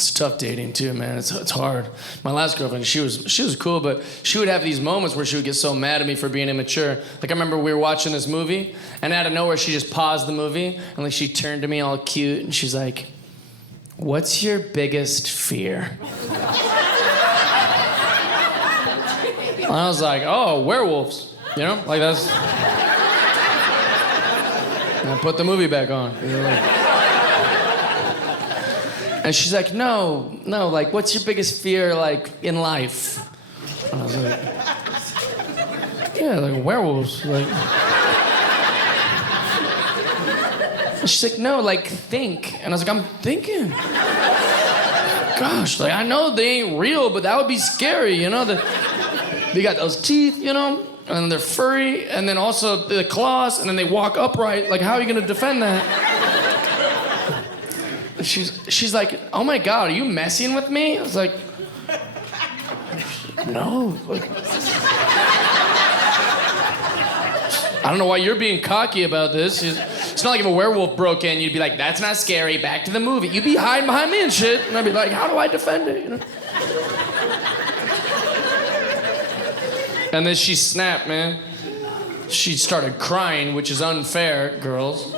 It's tough dating too, man. It's hard. My last girlfriend, she was cool, but she would have these moments where she would get so mad at me for being immature. Like I remember we were watching this movie, and out of nowhere she just paused the movie, and like she turned to me all cute, and she's like, "What's your biggest fear?" And I was like, "Oh, werewolves." You know, like that's. And I put the movie back on. You know, like... And she's like, no, like, what's your biggest fear, like, in life? And I was like, yeah, like, werewolves, like. And she's like, no, like, think. And I was like, I'm thinking. Gosh, like, I know they ain't real, but that would be scary, you know? They got those teeth, you know? And they're furry, and then also the claws, and then they walk upright. Like, how are you gonna defend that? She's like, oh my God, are you messing with me? I was like, no. I don't know why you're being cocky about this. It's not like if a werewolf broke in, you'd be like, that's not scary, back to the movie. You'd be hiding behind me and shit, and I'd be like, how do I defend it, you know? And then she snapped, man. She started crying, which is unfair, girls.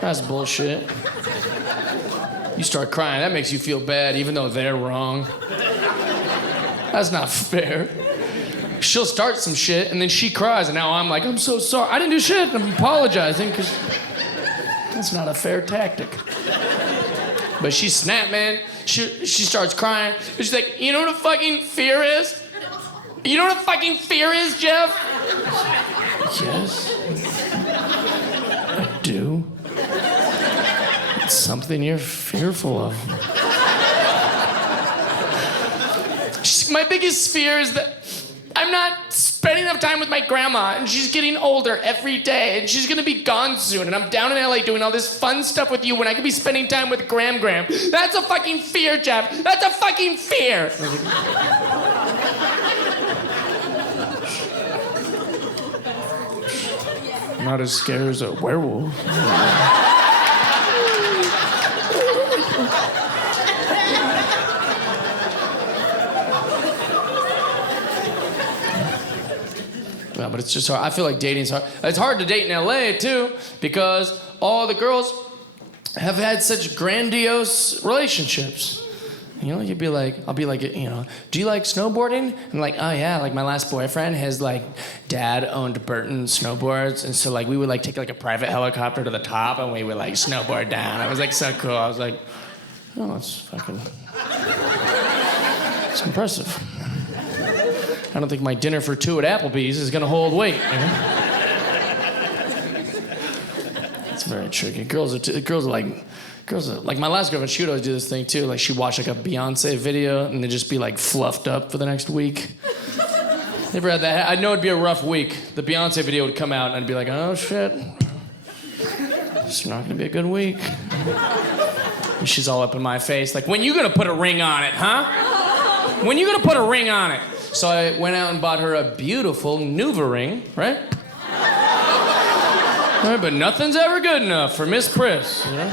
That's bullshit. You start crying, that makes you feel bad, even though they're wrong. That's not fair. She'll start some shit, and then she cries, and now I'm like, I'm so sorry. I didn't do shit, I'm apologizing, because that's not a fair tactic. But she snapped, man. She starts crying. She's like, you know what a fucking fear is? You know what a fucking fear is, Jeff? Yes. I do. It's something you're fearful of. My biggest fear is that I'm not spending enough time with my grandma, and she's getting older every day, and she's gonna be gone soon, and I'm down in LA doing all this fun stuff with you when I could be spending time with Gram. That's a fucking fear, Jeff. That's a fucking fear. Not as scared as a werewolf. No, but it's just hard. I feel like dating's hard. It's hard to date in LA too, because all the girls have had such grandiose relationships. You know, you'd be like, I'll be like, you know, do you like snowboarding? And like, oh yeah, like my last boyfriend, his like dad owned Burton snowboards, and so like we would like take like a private helicopter to the top, and we would like snowboard down. It was like so cool. I was like, oh, it's impressive. I don't think my dinner for two at Applebee's is gonna hold weight. You know? It's very tricky. Girls are like my last girlfriend, she would always do this thing too. Like she'd watch like a Beyonce video and they'd just be like fluffed up for the next week. Never had that. I know it'd be a rough week. The Beyonce video would come out and I'd be like, oh shit. It's not gonna be a good week. And she's all up in my face, like, when you gonna put a ring on it, huh? When you gonna put a ring on it? So I went out and bought her a beautiful Nuva ring, right? Right, but nothing's ever good enough for Miss Pris, you know?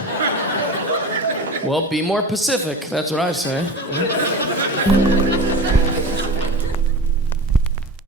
Well, be more Pacific, that's what I say.